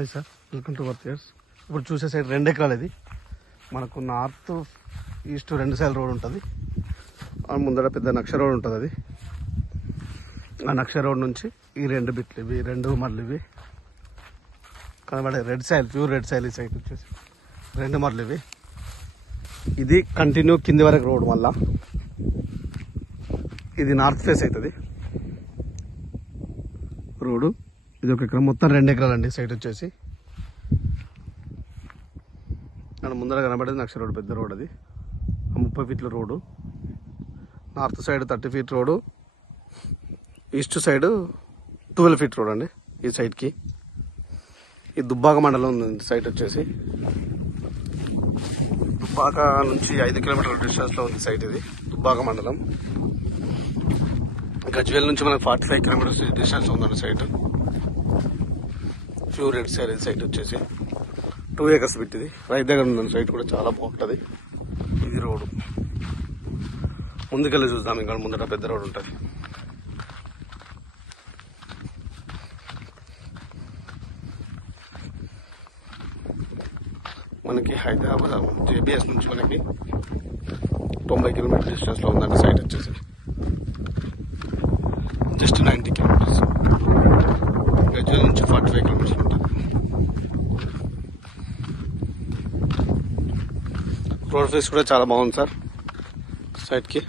Hi sir, welcome to work years. ఇప్పుడు చూసే side 2 ఎకరాలు. ఇది మనకు నార్త్ ఈస్ట్ 2 సైడ్ రోడ్ ఉంటుంది. ముందర పెద్ద నక్ష రోడ్ ఉంటుంది. అది ఆ నక్ష రోడ్ నుంచి ఈ 2 బిట్లు, ఇవి 2 మరలు ఇవి కనబడే రెడ్ సైల్, ప్యూర్ రెడ్ సైల్. ఈ సైడ్ వచ్చేసి 2 మరలు ఇవి. ఇది కంటిన్యూ కింది వరకు రోడ్. మళ్ళా ఇది నార్త్ ఫేస్ అవుతుంది రోడ్డు. ఇది 1 ఎకరం, మొత్తం 2 ఎకరాలు అండి. సైడ్ వచ్చేసి అక్కడ ముందర కనబడేది నక్ష రోడ్, పెద్ద రోడ్. అది 30 ఫీట్ల road. North side 30 feet road, east side 12 feet road అండి. ఈ సైడ్కి ఈ దుబ్బాక మండలం ఉంది. సైట్ వచ్చేసి దుబ్బాక నుంచి 5 కిలోమీటర్ల డిస్టెన్స్లో ఉంది సైట్. ఇది దుబ్బాక మండలం. గజ్వేల్ నుంచి మనకు 45 కిలోమీటర్స్ డిస్టెన్స్ ఉందండి site. Pure red soil site వచ్చేసి 2 ఏకర్స్ బిట్. ఇది రైతు దగ్గర ఉందండి సైట్, కూడా చాలా బాగుంటుంది. ఇది రోడ్డు. ముందుకెళ్ళి చూద్దాం. ఇంకా ముందర పెద్ద రోడ్ ఉంటుంది. మనకి హైదరాబాద్ జేబీఎస్ నుంచి మనకి 90 కిలోమీటర్ డిస్టెన్స్ లో ఉందండి సైట్ వచ్చేసి. Just 90 kilometres. గజ్వేల్ నుంచి 45 కిలోమీటర్స్ ఉంటుంది. రోడ్ ఫేస్ కూడా చాలా బాగుంది సార్. సైట్ కి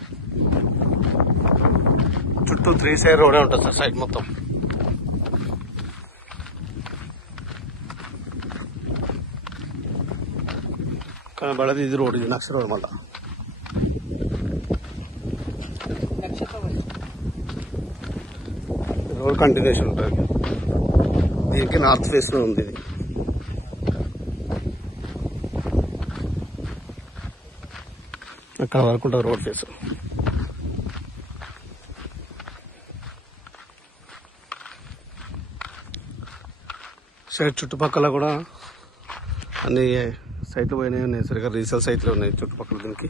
చుట్టూ 3 సైడ్ రోడే ఉంటుంది సార్. సైట్ మొత్తం కనబడేది ఇది రోడ్. ఇది నక్ష రోడ్. మళ్ళా రోడ్ కంటిన్యూషన్ ఉంటుంది. దీనికి నార్త్ ఫేస్ లో ఉంది. ఇది అక్కడ వరకు ఉంటుంది రోడ్ ఫేస్. సైడ్ చుట్టుపక్కల కూడా అన్ని సైట్లు పోయినాయి ఉన్నాయి. సరిగ్గా రీసేల్ సైట్లు ఉన్నాయి చుట్టుపక్కల దీనికి.